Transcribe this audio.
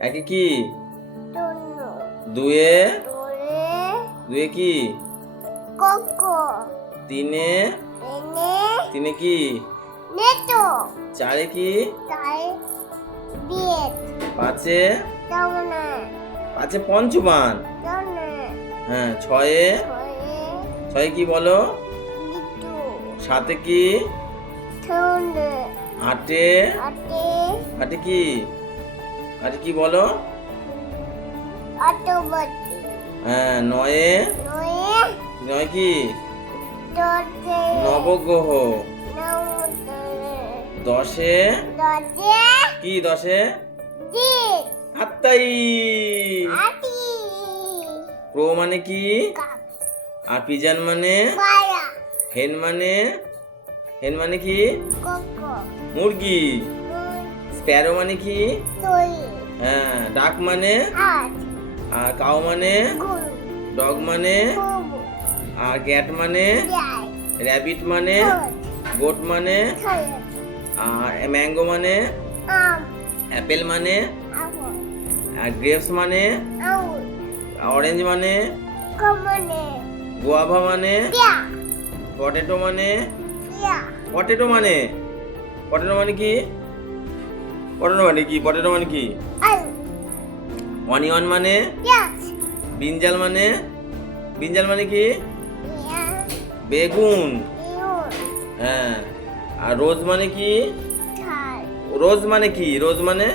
একে কি? টুনু। দুয়ে? দুয়ে দুয়ে কি? কোকো। তিনে? তিনে তিনে কি? নেটো। চারে কি? তাই বিয়েত। পাঁচে? তাওনা। পাঁচে পঞ্চমান। তাওনা। হ্যাঁ। ছয়ে? ছয়ে ছয়ে কি বলো? লিটু। সাতে কি? টুনু। আটে? আটে আটে কি? আটে কি বলো? অটোবটি। হ্যাঁ। নয়ে? নয়ে নয় কি? দশে নবগ্রহ। নমতরে। দশে? দশে কি দশে? জিত। আত্মাই। আটি প্রো মানে কি? কাক। আর পিজন মানে? পায়া। হেন মানে? হেন মানে কি? কোকো। মুরগি। মুন। স্প্যারো মানে কি? তুই। হ্যাঁ। ডাক মানে? হাত। আর কাউ মানে? গুরু। ডগ মানে? কুবু। আর ক্যাট মানে? যাই। র্যাবিট মানে? ঠোঁট। গোট মানে? ছয়। আর ম্যাঙ্গো মানে? আম। অ্যাপেল মানে? আপেল। আর গ্রেপস মানে? আঙুর। অরেঞ্জ মানে? কমনে। গোয়াভা মানে? পিয়া। পটেটো মানে? পিয়া। পটেটো মানে? পটেটো মানে কি? পটেটো মানে কি? পটেটো মানে কি? আলু। অনিয়ন মানে? পেঁয়াজ। ব্রিঞ্জাল মানে? ব্রিঞ্জাল মানে কি? পিয়া। বেগুন। ইউন। হ্যাঁ। আর রোজ মানে কি? ঝাল। রোজ মানে কি? রোজ মানে?